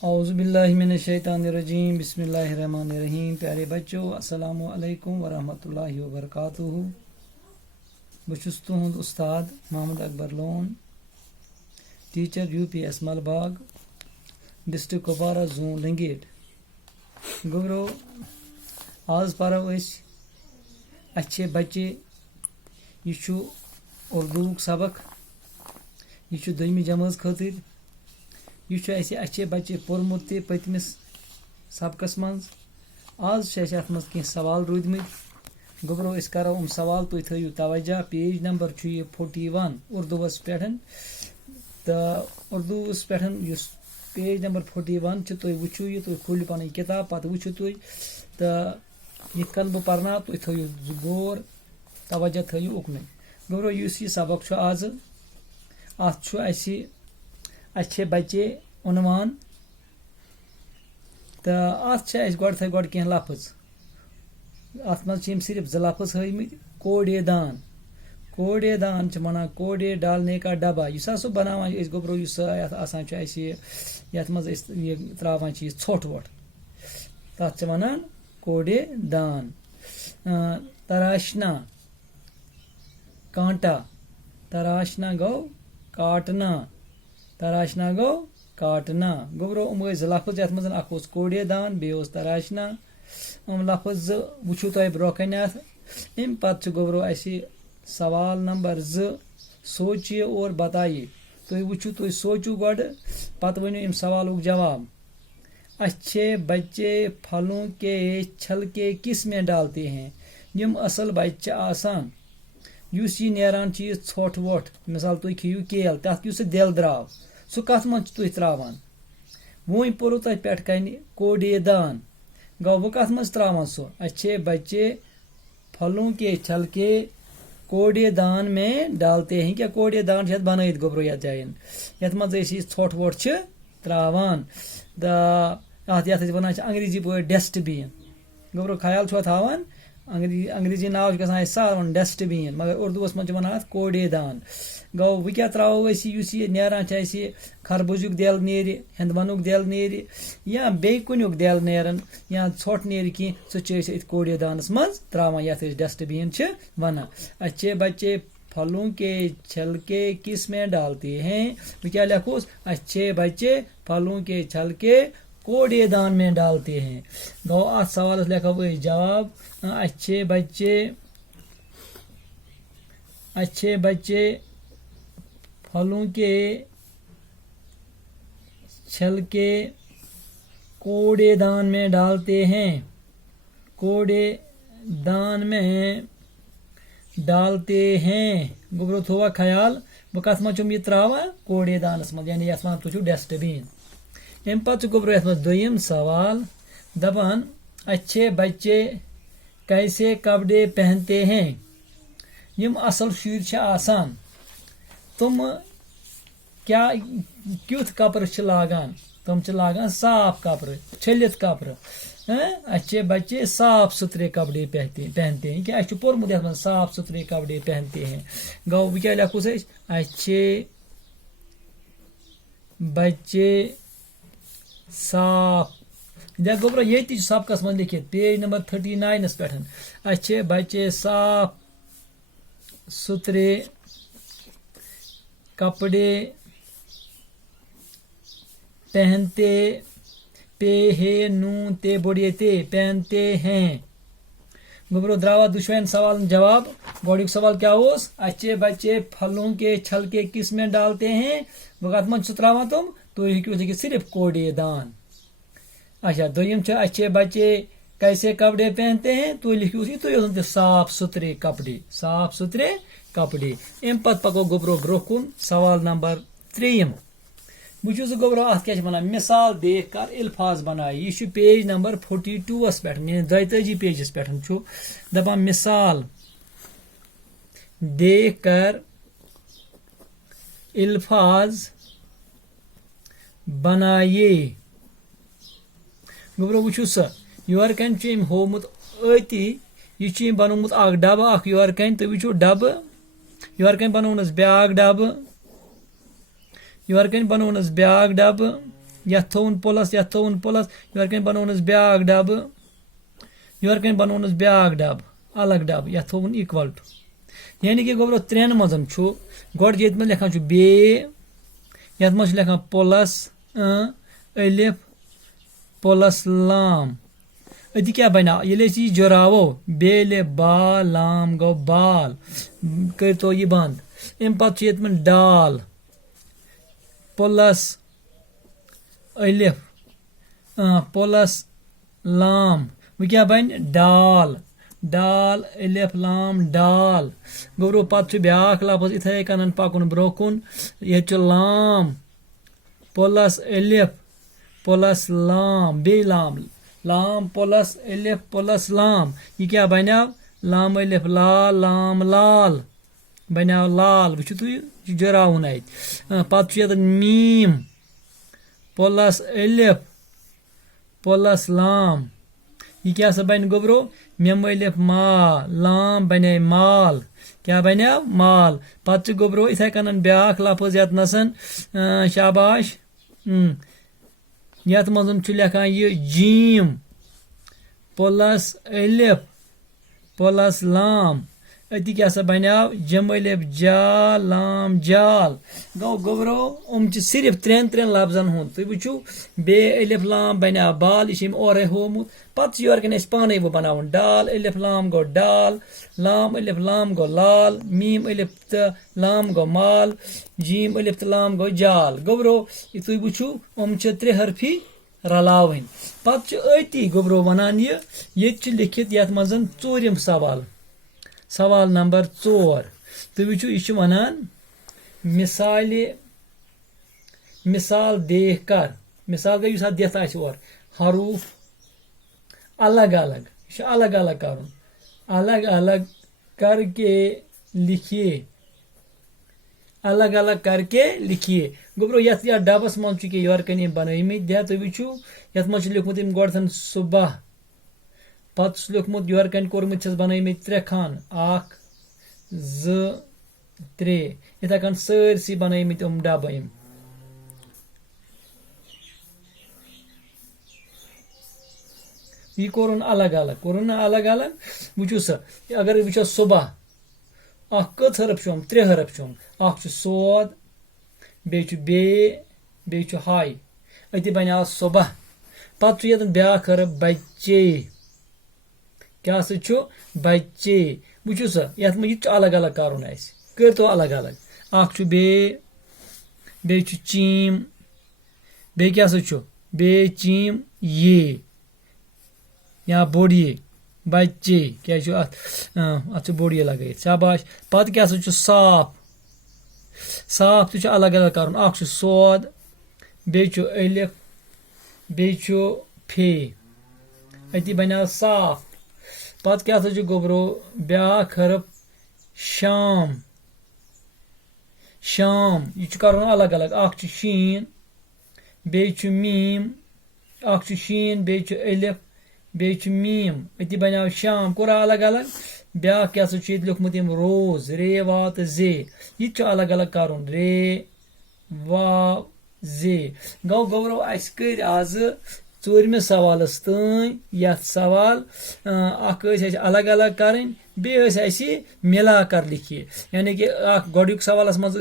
औज़ुबिल्लाहिमिनश्शैतानिर्रजीम बिस्मिल्लाहिर्रहमानिर्रहीम। प्यारे बच्चों, अस्सलामु अलैकुम वरहमतुल्लाहि वबरकातुहू। बह छुस तुहुंद उस्ताद Mohammad Akbar Lone, teacher UPS Malbagh, district Kupwara, zone Langate. गोबरो आज परो अच्छे बच्चे। यह उर्दू सबक, यह दोमी जमात खतिर। यह अच्छे बच्चे पोर्मुत ते पतमिस सबकस मज। आज अत मज कह सवाल रूदमत। गोबरो करो सवाल, तुम थो तवज्जा। पेज नंबर 41 उर्दूस पे। तो उर्दूस पे पेज नंबर 41 तुम वो यह तुम खोलो पन किताब पत वो तुम तो यह कन बह पर्ना तुम थो गौर तवज्जा थो उकन। गोबरो यह सबक आज अत अच्छे बच्चे उनवान। तो अत गो कह लफ्ज अत मज सिर्फ ज लफ्ज हमित। कूड़ेदान, कूड़ेदान वनान कूड़े डालने का डब्बा। इस बनावान गोबरो ये मज त्रावान ोट वोट तथ वनान कूड़ेदान। तराशना कांटा, तराशना गो काटना, तराशना गो काटना। गोबरो ज लफ्ज ये मज कूड़ेदान बे तराशना। लफ्ज वो तुम ब्रोकन। अम पत गोबरो सवाल नंबर 2 सोचिए और बताइए। तुम वो तुम सोचू गो पत वनु अम सवाल जवाब। अच्छे बच्चे फलों के छलके किस में डालते हैं? यम असल बच्चे आसान युस यह नेरान चीज ोट वोट। मिसाल तुम खियो केल तथ युस दिल द्राव सह कथ मज तुम त्रावान। वो पोर तुम पे कन कूड़ेदान गो वो कथ मज त्रावान सह। अच्छे बच्चे फलों के छलके कूड़ेदान में डालते हैं। क्या कूड़ेदान बनाई गोबरो ये जायन ये मज ोट वोट त्रावान। वन अंग्रेजी पे डस्टबिन। गोबरो ख्याल छो थावान अंग्रेजी नाव गसान सावन डस्टबिन, मगर उर्दूस मज वन कूड़ेदान। गो वह क्या त्रो ये नेरान खरबूजुक दिल नेर, हिंदवनुक दिल नेर या बे कुनुक दिल नेरन या ोट नेर कह सह कूड़ेदानस मज त्रावान ये डस्टबिन वन। अच्छे बच्चे फलों के छलके किस में डालते हैं? वह क्या लिखोस? अच्छे बच्चे फलों के छलके कूड़ेदान में डालते हैं। गो अत सवाल लिखो जवाब। अच्छे बच्चे फलों के छलके कूड़ेदान में डालते हैं। कूड़ेदान में डालते हैं। गोबरो थोवा ख्याल बह कथ मज यह त्रावा कूड़ेदानस मज, यानी ये तुम डस्टबिन। अम पे गोबरो ये दोयम सवाल दपान अच्छे बच्चे कैसे कपड़े पहनते हैं? यम असल शुर आसान तुम क्या क्युथ कपर लागान? तुम लागान साफ कपर, छलित कपर। अच्छे बच्चे साफ सुथरे कपड़े पहनते हैं। क्या पोर्मुत ये साफ सुथरे कपड़े पहनते हैं। गो वह क्या लिखोस? अच्छे बच्चे साफ गोबरो ये सबकस मज लिखित पेज नंबर 39 पे। अच्छे बच्चे साफ सुथरे कपड़े पहनते पहनते हैं। गोबरो द्रावा दुश्मन सवाल जवाब। गोड़िक सवाल क्या हो? अच्छे बच्चे फलों के छलके किस में डालते हैं? वह कत मज त्रावान तुम हेकि सिर्फ कूड़ेदान। अच्छा दोयम अच्छे बच्चे कैसे कपड़े पहनते हैं? तो लिखो तुम साफ सुथरे कपड़े, साफ सुथरे कपड़े। अम पत पको गोबरो ब्रोकुन सवाल नंबर 3। बुझुस गोबरो अत क्या वन मिसाल देख कर अल्फाज बनाए। यह पेज नंबर 42 पे, मे 42 पेजस पे दपान मिसाल देख कर अल्फाज बनाइए। गोबरो वो योर कन होमुत अति यह बनोमुत डब योर कन तुम वो डब योर कन बनोनस ब्याक डब योर कन बनोनस ब्याक डब यथ थोवन प्लस यथ थोवन प्लस योर कन बनोनस ब्याक डब योर कन बनोनस ब्याक डब अलग डब यथ थोवन इक्वल टू यानी कि गोब्रो त्रेन मजन छु गोड येत में लेखा छु बे यथ मज लेखा प्लस अलिफ प्लस लाम अति क्या बना ये जुरावो बेले बाल लाम गो बाल कर तो ये बंद अम पत ये में डाल प्लस अलिफ प्लस लाम वो क्या बन डाल डाल अलिफ लाम डाल गोब्रो पत ब्याक लफ्ज इथे कन पकुन ब्रोकुन ये लाम प्लस अलिफ प्लस लाम बे लाम लाम प्लस अलिफ प्लस लाम ये क्या बनाव लाम अलिफ लाल लाम लाल बनाव लाल वो तुम जुरावन पे मीम प्लस अलिफ प्लस लाम ये क्या सा बन गोब्रो मेम अलिफ मा लाम बने माल क्या बनाव माल पे गोब्रो इथे कन ब्याक लफ्ज ये नसन शाबाश यथ मज लेखा ये जीम प्लस अलिफ प्लस लाम अति क्या सा बनाव जम अलिफ जाल लाम जाल गो गोब्रो सिर्फ त्रेन लफ्जन हूं तुम वो बे अलिफ लाम बना बाल यह और होमुत पे योर कन पाने वो बनावन डाल अलिफ लाम गो डाल लाम अलिफ लाम गो लाल मीम अलिफ तो लाम गो माल जीम अलिफ तो लाम गो जाल गोब्रो तुम वो त्रे हरफी रलावन पे अति गोब्रो वनान ये लिखित ये मजन चूरिम सवाल सवाल नंबर 4 तुम वो यह वनान मिसाल देख कर मिसाल गई दिथ और हरूफ अलग अलग अलग अलग कर अलग अलग करके लिखिए अलग अलग करके लिखिए गोब्रो ये डबस मन योर कन बनमित दे तुम वो ये लिखमुत गोन सुबह पत लिखमुत योर कन कोर्मुत बनमित 3 खान 1 2 3 इथे कन सरसी बनमित डब यह कोरुन अलग अलग वो सा अगर वो सुबह कत हरफ 3 हरफ सोद बे हाय अति बना सुबह पे ये ब्याक हरफ बच्चे क्या सो बच्चे वो सा ये अलग अलग कर तो अलग अलग बे चीम बे क्या बे चीम ये या बोड़िए बच्चे क्या अत बोड़िए लगे शाबाश पत क्या साफ साफ तो अलग अलग कर सोद बे अलिफ बे फे अति बना साफ पत क्या गोब्रो ब्याक हरफ शाम शाम यह कर अलग अलग शीन बे मीम शीन बे अलिफ बे मीम अति बना शाम कोर अलग अलग ब्याक क्या लिखमुत रोज रे वात जे यह अलग अलग कर रे वा जे गो गोब्रो अस कर आज 4वें सवालस तान ये सवाल अलग अलग करें बे मिला कर लिखिए यानी कि गोडुक सवालस मज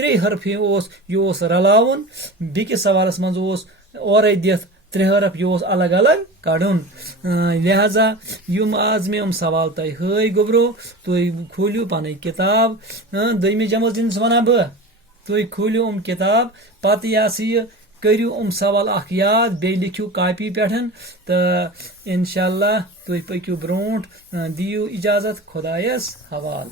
3 हरफ यह रलावन बिकिस सवालस मज और दिथ 3 हरफ यह अलग अलग कड़न लिहाजा युम आज मे सवाल तय हय गोब्रो तुम खोलियो पन किताब 2वीं जमात दिन वन बह तुम खोलियो किताब पत यह करियो सवाल याद बे लिखियो कापी पे तो इंशाअल्लाह तुम पक्यू ब्रोट दियो इजाजत खुदायस हवाल।